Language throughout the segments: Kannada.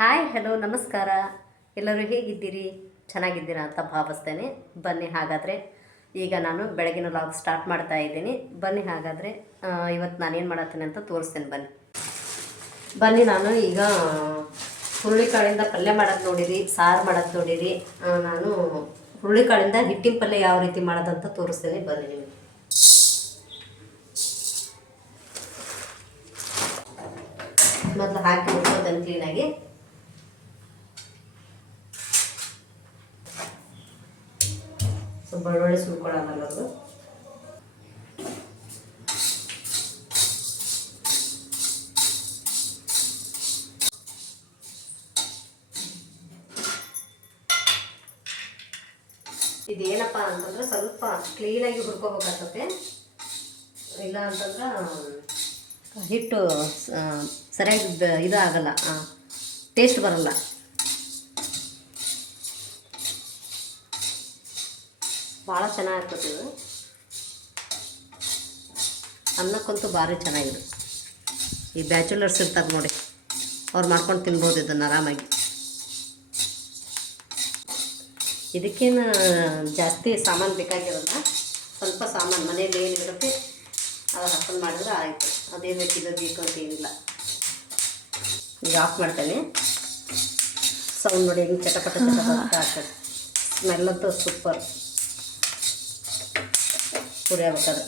ಹಾಯ್ ಹಲೋ ನಮಸ್ಕಾರ. ಎಲ್ಲರೂ ಹೇಗಿದ್ದೀರಿ? ಚೆನ್ನಾಗಿದ್ದೀರಾ ಅಂತ ಭಾವಿಸ್ತೇನೆ. ಬನ್ನಿ ಹಾಗಾದರೆ ಈಗ ನಾನು ಬೆಳಗಿನ ವ್ಲಾಗ್ ಸ್ಟಾರ್ಟ್ ಮಾಡ್ತಾ ಇದ್ದೀನಿ. ಬನ್ನಿ ಹಾಗಾದರೆ ಇವತ್ತು ನಾನೇನು ಮಾಡತ್ತೇನೆ ಅಂತ ತೋರಿಸ್ತೇನೆ. ಬನ್ನಿ ನಾನು ಈಗ ಹುರುಳಿಕಾಳಿಂದ ಪಲ್ಯ ಮಾಡೋದು ನೋಡಿರಿ, ಸಾರು ಮಾಡೋದು ನೋಡಿರಿ. ನಾನು ಹುರುಳಿಕಾಳಿಂದ ಹಿಟ್ಟಿನ ಪಲ್ಯ ಯಾವ ರೀತಿ ಮಾಡೋದಂತ ತೋರಿಸ್ತೇನೆ. ಬನ್ನಿ ನಿಮಗೆ ಮೊದಲು ಹಾಕಿ ಮುಟ್ಕೋದನ್ನು ಕ್ಲೀನಾಗಿ. ಬೆಳ್ಳುಳ್ಳಿ ಸುಳ್ಕೊಳ್ಳೋಣ. ಅದು ಇದೇನಪ್ಪ ಅಂತಂದ್ರೆ ಸ್ವಲ್ಪ ಕ್ಲೀನಾಗಿ ಹುರ್ಕೋಬೇಕಾಗ್ತದೆ. ಇಲ್ಲ ಅಂತಂದ್ರೆ ಹಿಟ್ಟು ಸರಿಯಾಗಿ ಇದು ಆಗಲ್ಲ, ಟೇಸ್ಟ್ ಬರಲ್ಲ. ಭಾಳ ಚೆನ್ನಾಗಿರ್ತದೆ ಇದು. ಅನ್ನಕ್ಕಂತೂ ಭಾರಿ ಚೆನ್ನಾಗಿದೆ. ಈ ಬ್ಯಾಚುಲರ್ಸ್ ಇರ್ತಾರೆ ನೋಡಿ, ಅವ್ರು ಮಾಡ್ಕೊಂಡು ತಿನ್ಬೋದು ಇದನ್ನು ಆರಾಮಾಗಿ. ಇದಕ್ಕೇನು ಜಾಸ್ತಿ ಸಾಮಾನು ಬೇಕಾಗಿರೋಲ್ಲ, ಸ್ವಲ್ಪ ಸಾಮಾನು ಮನೇಲಿ ಏನಿರುತ್ತೆ ಅದು ಹಾಕೊಂಡು ಮಾಡಿದ್ರೆ ಆಯಿತು. ಅದೇ ಬೇಕಿಲ್ಲ ಬೇಕು ಅಂತ ಏನಿಲ್ಲ. ಈಗ ಆಫ್ ಮಾಡ್ತೇನೆ. ಸೌಂಡ್ ನೋಡಿ ಹೆಂಗೆ ಚಟಪಟ ಚಟಪಟ ಆಗ್ತದೆ. ಸ್ಮೆಲ್ಲಂತೂ ಸೂಪರ್. ಪುಡಿ ಆಗ್ಬೇಕಾದ್ರೆ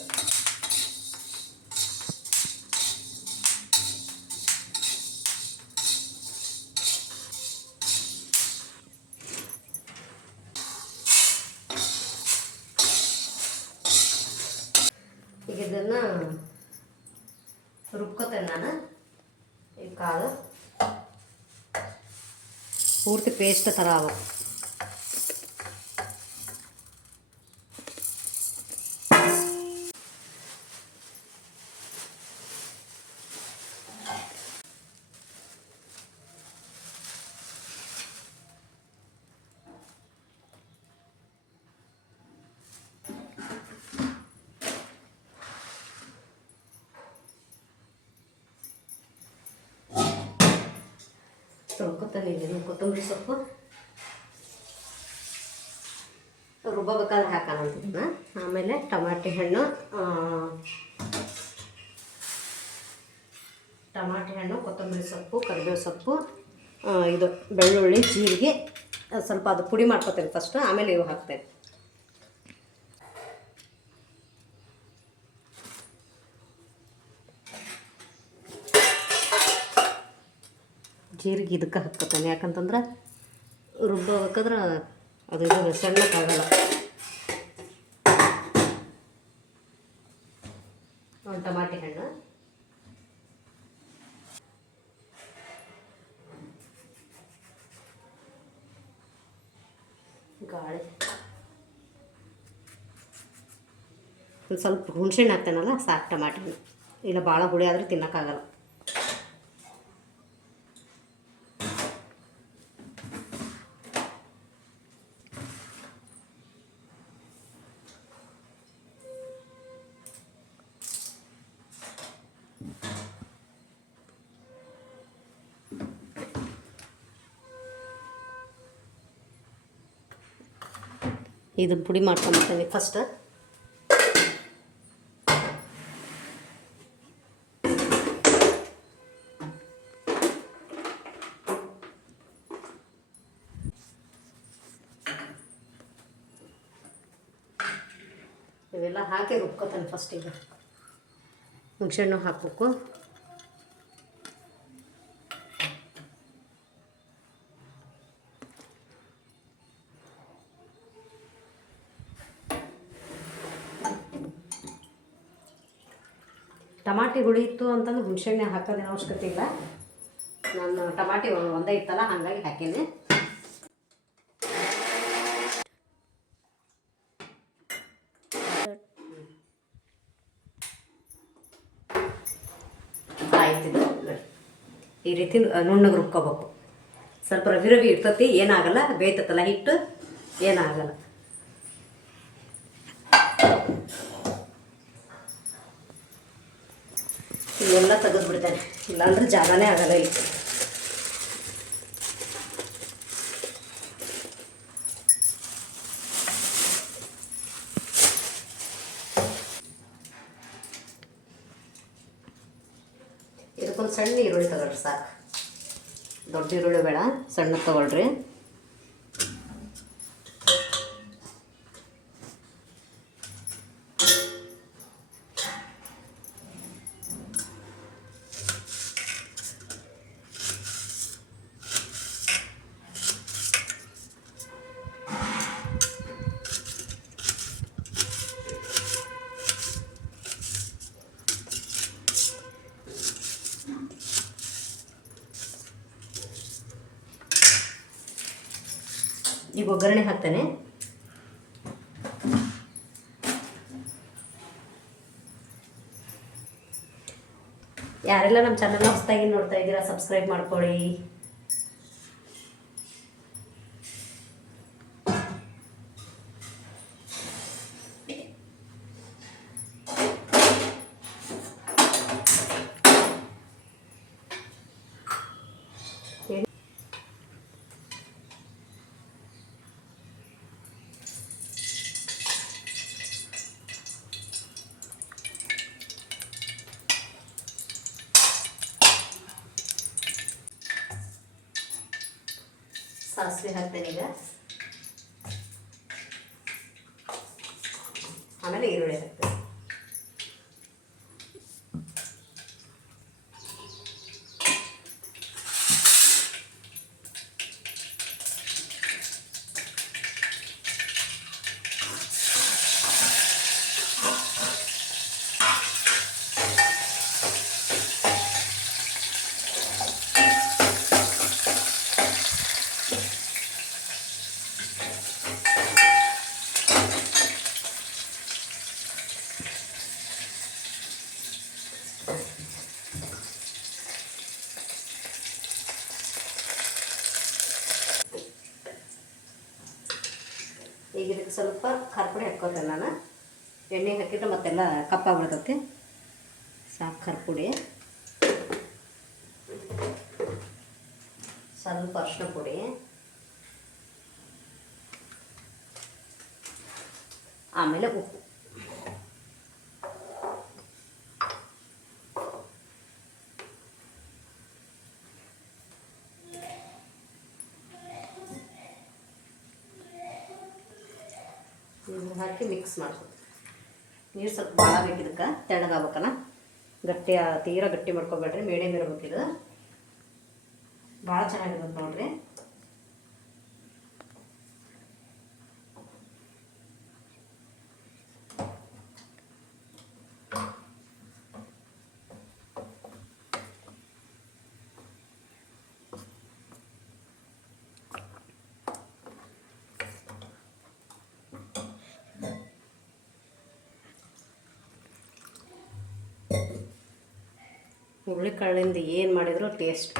ಈಗ ಇದನ್ನು ರುಬ್ಕೋತೇನೆ ನಾನು. ಈ ಕಾಳು ಪೂರ್ತಿ ಪೇಸ್ಟ್ ಥರ ಆಗುತ್ತೆ. ತೊಳ್ಕೊತಾನೆ ಇದ್ದೀನಿ. ಕೊತ್ತಂಬರಿ ಸೊಪ್ಪು ರುಬ್ಬಬೇಕಾದ್ರೆ ಹಾಕೋಣ ಅಂತಿದ್ದನ್ನ. ಆಮೇಲೆ ಟಮಾಟೆ ಹಣ್ಣು, ಕೊತ್ತಂಬರಿ ಸೊಪ್ಪು, ಕರಿಬೇವು ಸೊಪ್ಪು, ಇದು ಬೆಳ್ಳುಳ್ಳಿ, ಜೀರಿಗೆ ಸ್ವಲ್ಪ ಅದು ಪುಡಿ ಮಾಡ್ಕೊತೇನೆ ಫಸ್ಟ್, ಆಮೇಲೆ ಇವು ಹಾಕ್ತೇನೆ. ಜೀರಿಗೆ ಇದಕ್ಕೆ ಹಾಕ್ಕೊತಾನೆ, ಯಾಕಂತಂದ್ರೆ ರುಬ್ಬಬೇಕಾದ್ರೆ ಅದು ಇದು ಸಣ್ಣಕ್ಕಾಗಲ್ಲ. ಒಂದು ಟಮಾಟೆ ಹಣ್ಣು, ಗಾಳಿ, ಒಂದು ಸ್ವಲ್ಪ ಹುಣಸೆಹಣ್ಣು ಹಾಕ್ತೇನಲ್ಲ ಸಾಕು. ಟಮಾಟೆ ಹಣ್ಣು ಇಲ್ಲ ಭಾಳ ಹುಳಿ ಆದರೆ ತಿನ್ನೋಕ್ಕಾಗಲ್ಲ. ಇದನ್ನು ಪುಡಿ ಮಾಡ್ಕೊಂಡ್ಬಿಡ್ತೇನೆ ಫಸ್ಟ್. ಇವೆಲ್ಲ ಹಾಕಿ ರುಬ್ಕೋತಾನೆ ಫಸ್ಟ್. ಈಗ ಹುಣಸೆಹಣ್ಣು ಹಾಕಬೇಕು. ಟಮಾಟಿ ಹುಳಿ ಇತ್ತು ಅಂತಂದ್ರೆ ಹುಣಸೆಹಣ್ಣೆ ಹಾಕೋದೇನು ಅವಶ್ಯಕತೆ ಇಲ್ಲ. ನಾನು ಟಮಾಟಿ ಒಂದೇ ಇತ್ತಲ್ಲ ಹಾಗಾಗಿ ಹಾಕೀನಿ. ಆಯ್ತಿದ್ದು ಈ ರೀತಿ ನುಣ್ಣಗೆ ರುಬ್ಕೋಬೇಕು. ಸ್ವಲ್ಪ ರವಿ ರವಿ ಇರ್ತತಿ, ಏನಾಗಲ್ಲ. ಬೇಯ್ತತ್ತಲ್ಲ ಹಿಟ್ಟು, ಏನಾಗಲ್ಲ. ಇವೆಲ್ಲ ತೆಗೆದು ಬಿಡ್ತೇನೆ, ಇಲ್ಲಾಂದ್ರೆ ಜಾಗನೇ ಆಗಲ್ಲ ಇಲ್ಲಿ. ಒಂದು ಸಣ್ಣ ಈರುಳ್ಳಿ ತೊಗೊಳ್ರಿ ಸಾಕು, ದೊಡ್ಡ ಈರುಳ್ಳಿ ಬೇಡ, ಸಣ್ಣ ತೊಗೊಳ್ರಿ. ಈಗ ಒಗ್ಗರಣೆ ಹಾಕ್ತೇನೆ. ಯಾರೆಲ್ಲ ನಮ್ಮ ಚಾನಲ್ನ ಹೊಸದಾಗಿ ನೋಡ್ತಾ ಇದ್ದೀರಾ ಸಬ್ಸ್ಕ್ರೈಬ್ ಮಾಡ್ಕೊಳ್ಳಿ. ಸಾಸಿವೆ ಹಾಕ್ತೇನೆ ಈಗ, ಆಮೇಲೆ ಈರುಳ್ಳಿ ಹಾಕ್ತೇನೆ. ಈಗ ಇದಕ್ಕೆ ಸ್ವಲ್ಪ ಖಾರ ಪುಡಿ ಹಾಕ್ಕೋತೇನೆ ನಾನು. ಎಣ್ಣೆಗೆ ಹಾಕಿದ್ರೆ ಮತ್ತೆಲ್ಲ ಕಪ್ಪಾಗ್ಬಿಡ್ತೈತಿ. ಸಾಕು ಖಾರ ಪುಡಿ, ಸ್ವಲ್ಪ ಅರಿಶಿನ ಪುಡಿ, ಆಮೇಲೆ ಉಪ್ಪು. ಹಾಕಿ ಮಿಕ್ಸ್ ಮಾಡ್ಬೇಕು. ನೀರು ಸ್ವಲ್ಪ ಭಾಳ ಬೇಕು, ಇದಕ್ಕೆ ತೆಳ್ಳಗಾಗ್ಬೇಕಲ್ಲ. ಗಟ್ಟಿ ತೀರಾ ಗಟ್ಟಿ ಮಾಡ್ಕೊಬೇಡ್ರಿ, ಮೀಡಿಯಮ್ ಇರ್ಬೇಕಿದು. ಭಾಳ ಚೆನ್ನಾಗಿರುತ್ತೆ ನೋಡ್ರಿ. ಹುರುಳಿಕಾಳಿಂದ ಏನು ಮಾಡಿದ್ರು ಟೇಸ್ಟ್.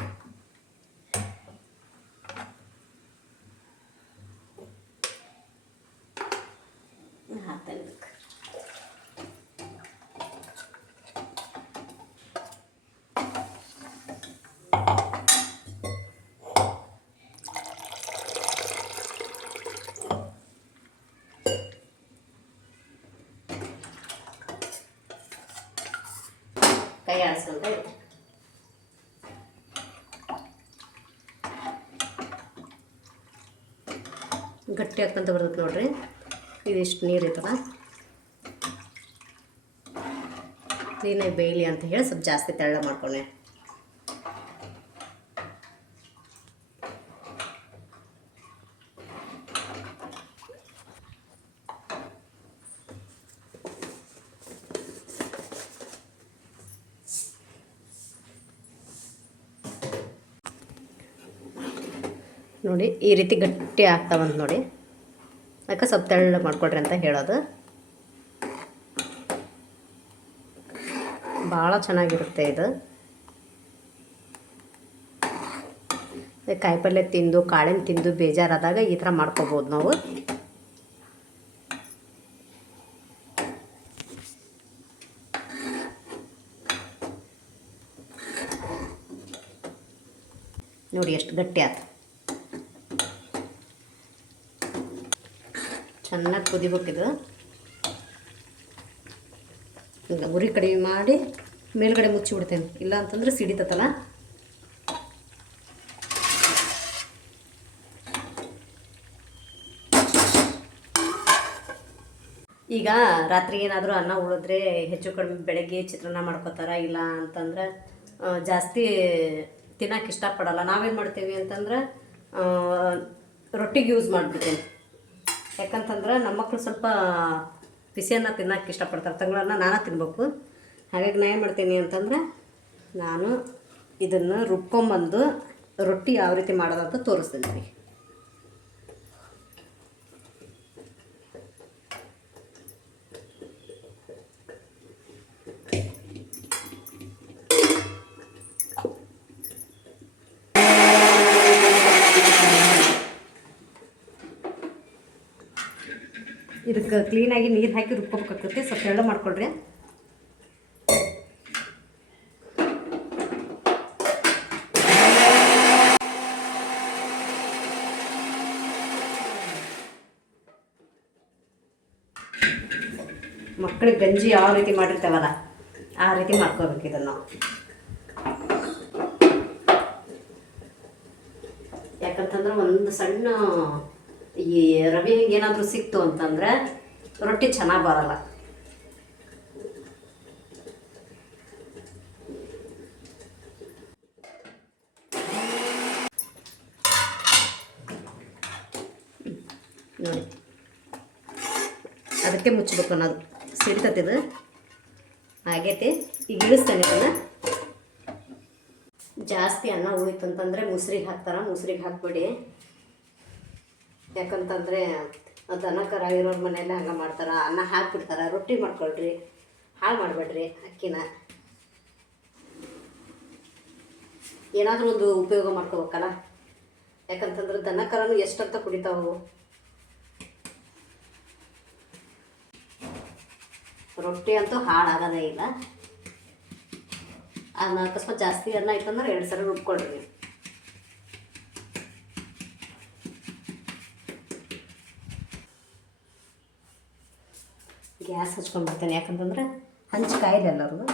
ಕೈ ಆಡಿಸ್ಕೊಂತ ಗಟ್ಟಿ ಹಾಕ್ಕೊಂತ ಬರ್ತದೆ ನೋಡ್ರಿ. ಇದಿಷ್ಟು ನೀರು ಐತಲ್ಲ, ಕ್ಲೀನಾಗಿ ಬೇಯಲಿ ಅಂತ ಹೇಳಿ ಸ್ವಲ್ಪ ಜಾಸ್ತಿ ತೆಳ್ಳ ಮಾಡ್ಕೊಂಡೆ. ನೋಡಿ ಈ ರೀತಿ ಗಟ್ಟಿ ಆಗ್ತಾವಂತ ನೋಡಿ, ಅದಕ್ಕೆ ಸ್ವಲ್ಪ ತೆಳ್ಳಗೆ ಮಾಡ್ಕೊಳ್ರಿ ಅಂತ ಹೇಳೋದು. ಭಾಳ ಚೆನ್ನಾಗಿರುತ್ತೆ ಇದು. ಕಾಯಿಪಲ್ಯ ತಿಂದು ಕಾಳಿನ ತಿಂದು ಬೇಜಾರಾದಾಗ ಈ ಥರ ಮಾಡ್ಕೋಬೋದು ನಾವು. ನೋಡಿ ಎಷ್ಟು ಗಟ್ಟಿ ಆಯ್ತು. ಚೆನ್ನಾಗಿ ಕುದಿಬೇಕಿದು. ಈಗ ಉರಿ ಕಡಿಮೆ ಮಾಡಿ ಮೇಲ್ಗಡೆ ಮುಚ್ಚಿ ಬಿಡ್ತೇನೆ, ಇಲ್ಲ ಅಂತಂದ್ರೆ ಸಿಡಿತತ್ತಲ್ಲ. ಈಗ ರಾತ್ರಿ ಏನಾದರೂ ಅನ್ನ ಉಳಿದ್ರೆ ಹೆಚ್ಚು ಕಡಿಮೆ ಬೆಳಗ್ಗೆ ಚಿತ್ರಾನ್ನ ಮಾಡ್ಕೋತಾರ, ಇಲ್ಲ ಅಂತಂದ್ರೆ ಜಾಸ್ತಿ ತಿನ್ನೋಕೆ ಇಷ್ಟಪಡಲ್ಲ. ನಾವೇನು ಮಾಡ್ತೀವಿ ಅಂತಂದ್ರೆ ರೊಟ್ಟಿಗೆ ಯೂಸ್ ಮಾಡಿಬಿಡ್ತೇನೆ. ಯಾಕಂತಂದ್ರೆ ನಮ್ಮ ಮಕ್ಕಳು ಸ್ವಲ್ಪ ಬಿಸಿಯನ್ನ ತಿನ್ನೋಕೆ ಇಷ್ಟಪಡ್ತಾರೆ, ತಂಗಳನ್ನ ನಾನು ತಿನ್ಬೇಕು. ಹಾಗಾಗಿ ನಾನು ಏನು ಮಾಡ್ತೀನಿ ಅಂತಂದ್ರೆ ನಾನು ಇದನ್ನು ರುಬ್ಕೊಂಬಂದು ರೊಟ್ಟಿ ಯಾವ ರೀತಿ ಮಾಡೋದಂತ ತೋರಿಸ್ತೀನಿ. ಇದಕ್ಕೆ ಕ್ಲೀನಾಗಿ ನೀರು ಹಾಕಿ ರುಬ್ಕೋಬೇಕಾಗ್ತೈತಿ. ಸ್ವಲ್ಪ ಎಳ್ಳು ಮಾಡ್ಕೊಳ್ರಿ. ಮಕ್ಕಳಿಗೆ ಗಂಜಿ ಯಾವ ರೀತಿ ಮಾಡಿರ್ತೇವಲ್ಲ ಆ ರೀತಿ ಮಾಡ್ಕೋಬೇಕು ಇದನ್ನು. ಯಾಕಂತಂದ್ರೆ ಒಂದು ಸಣ್ಣ ಈ ರವೆ ಹಿಂಗೆ ಏನಾದರೂ ಸಿಕ್ತು ಅಂತಂದ್ರೆ ರೊಟ್ಟಿ ಚೆನ್ನಾಗಿ ಬರಲ್ಲ. ನೋಡಿ, ಅದಕ್ಕೆ ಮುಚ್ಚಬೇಕು ಅನ್ನೋದು. ಸಿಡ್ತತಿದು ಆಗೈತಿ. ಈಗ ಇಳಿಸ್ತೇನೆ ಇದನ್ನು. ಜಾಸ್ತಿ ಅನ್ನ ಉಳಿತು ಅಂತಂದರೆ ಮುಸ್ರಿಗೆ ಹಾಕ್ತಾರೆ, ಮುಸ್ರಿಗೆ ಹಾಕ್ಬೇಡಿ. ಯಾಕಂತಂದರೆ ದನ ಕರ ಇರೋರ ಮನೆಯಲ್ಲೇ ಹಂಗೆ ಮಾಡ್ತಾರೆ, ಅನ್ನ ಹಾಕ್ಬಿಡ್ತಾರೆ. ರೊಟ್ಟಿ ಮಾಡ್ಕೊಳ್ರಿ, ಹಾಳು ಮಾಡಬೇಡ್ರಿ ಅಕ್ಕಿನ. ಏನಾದರೂ ಒಂದು ಉಪಯೋಗ ಮಾಡ್ಕೋಬೇಕಲ್ಲ. ಯಾಕಂತಂದ್ರೆ ದನ ಕರನು ಎಷ್ಟಂತ ಕುಡಿತಾವು. ರೊಟ್ಟಿ ಅಂತೂ ಹಾಳಾಗೋದೇ ಇಲ್ಲ. ಅನ್ನ ಅಕಸ್ಮಾತ್ ಜಾಸ್ತಿ ಅನ್ನ ಇತ್ತಂದ್ರೆ 2 ಸಲ ರುಬ್ಕೊಳ್ರಿ ನೀವು. ಗ್ಯಾಸ್ ಹಚ್ಕೊಂಡ್ಬಿಡ್ತೇನೆ, ಯಾಕಂತಂದ್ರೆ ಹಂಚು ಕಾಯಿದೆ ಎಲ್ಲರಿಗೂ.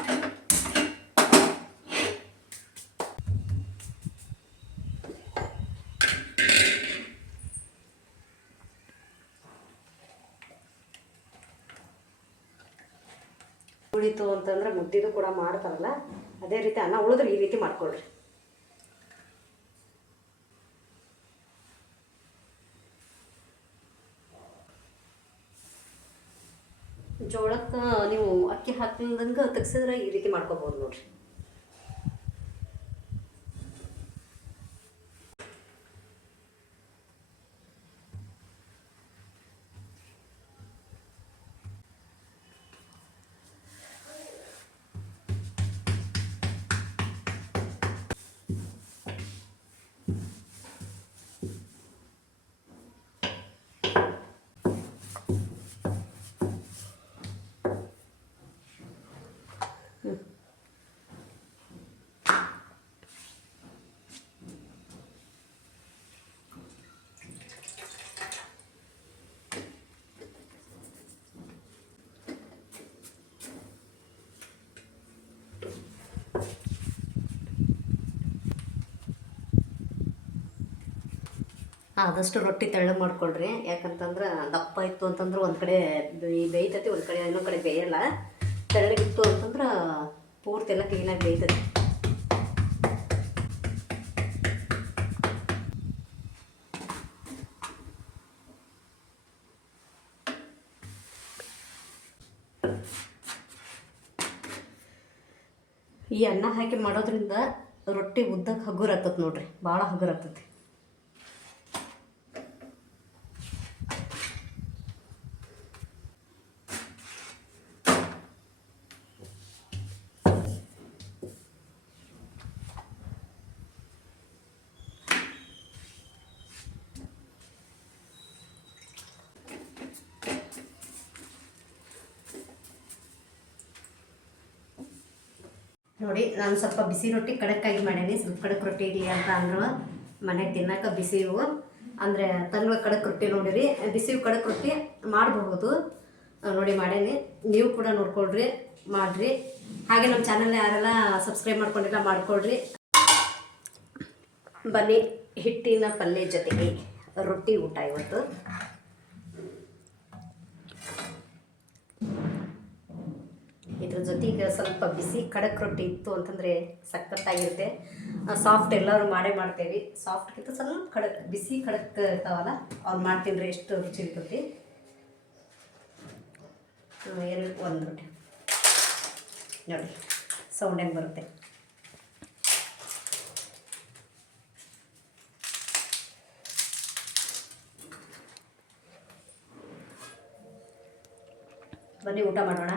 ಉಳಿತು ಅಂತಂದ್ರೆ ಮುದ್ದಿದು ಕೂಡ ಮಾಡ್ತಾರಲ್ಲ, ಅದೇ ರೀತಿ ಅನ್ನ ಉಳಿದ್ರೆ ಈ ರೀತಿ ಮಾಡ್ಕೊಳ್ರಿ. ಜೋಳಕ್ಕೆ ನೀವು ಅಕ್ಕಿ ಹಾಕ್ಲಿಲ್ದಂಗೆ ತೆಗ್ಸಿದ್ರೆ ಈ ರೀತಿ ಮಾಡ್ಕೋಬೋದು ನೋಡ್ರಿ. ಆದಷ್ಟು ರೊಟ್ಟಿ ತೆಳ್ಳಗೆ ಮಾಡ್ಕೊಳ್ರಿ. ಯಾಕಂತಂದ್ರೆ ದಪ್ಪ ಇತ್ತು ಅಂತಂದ್ರೆ ಒಂದು ಕಡೆ ಬೇಯ್ತೈತಿ, ಒಂದು ಕಡೆ ಇನ್ನೊಂದು ಕಡೆ ಬೇಯಲ್ಲ. ತೆಳ್ಳಗಿತ್ತು ಅಂತಂದ್ರೆ ಪೂರ್ತಿ ಎಲ್ಲ ಕ್ಲೀನಾಗಿ ಬೇಯ್ತೈತಿ. ಈ ಅನ್ನ ಹಾಕಿ ಮಾಡೋದ್ರಿಂದ ರೊಟ್ಟಿ ಉದ್ದಕ್ಕೆ ಹಗುರ ಆಗ್ತದೆ ನೋಡ್ರಿ, ಭಾಳ ಹಗುರ ಆಗ್ತದೆ. ನೋಡಿ, ನಾನು ಸ್ವಲ್ಪ ಬಿಸಿ ರೊಟ್ಟಿ ಖಡಕ್ಕಾಗಿ ಮಾಡೀನಿ. ಸ್ವಲ್ಪ ಖಡಕ್ ರೊಟ್ಟಿ ಇರಲಿ ಅಂತ ಅಂದ್ರು ಮನೆಗೆ ತಿನ್ನಕ್ಕೆ. ಬಿಸಿವು ಅಂದರೆ ತಂಗಳ ಖಡಕ್ ರೊಟ್ಟಿ ನೋಡಿರಿ, ಬಿಸಿವು ಖಡಕ್ ರೊಟ್ಟಿ ಮಾಡಬಹುದು. ನೋಡಿ ಮಾಡೇನಿ, ನೀವು ಕೂಡ ನೋಡ್ಕೊಳ್ರಿ, ಮಾಡಿರಿ. ಹಾಗೆ ನಮ್ಮ ಚಾನಲ್ನ ಯಾರೆಲ್ಲ ಸಬ್ಸ್ಕ್ರೈಬ್ ಮಾಡ್ಕೊಂಡಿಲ್ಲ ಮಾಡ್ಕೊಳ್ರಿ. ಬನ್ನಿ, ಹಿಟ್ಟಿನ ಪಲ್ಯ ಜೊತೆಗೆ ರೊಟ್ಟಿ ಊಟ ಇವತ್ತು. ಇದ್ರ ಜೊತೆಗೆ ಸ್ವಲ್ಪ ಬಿಸಿ ಖಡಕ್ ರೊಟ್ಟಿ ಇತ್ತು ಅಂತಂದರೆ ಸಖತ್ತಾಗಿರುತ್ತೆ. ಸಾಫ್ಟ್ ಎಲ್ಲರೂ ಮಾಡೇ ಮಾಡ್ತೇವೆ, ಸಾಫ್ಟ್ಗಿಂತ ಸ್ವಲ್ಪ ಖಡಕ್, ಬಿಸಿ ಖಡಕ್ ಇರ್ತಾವಲ್ಲ ಅವ್ರು ಮಾಡ್ತಿದ್ರೆ ಎಷ್ಟು ರುಚಿ ಇರ್ತೈತಿ. ಒಂದು ರೊಟ್ಟಿ ನೋಡಿ ಸೌಂಡ್ ಹೆಂಗೆ ಬರುತ್ತೆ. ಬನ್ನಿ ಊಟ ಮಾಡೋಣ.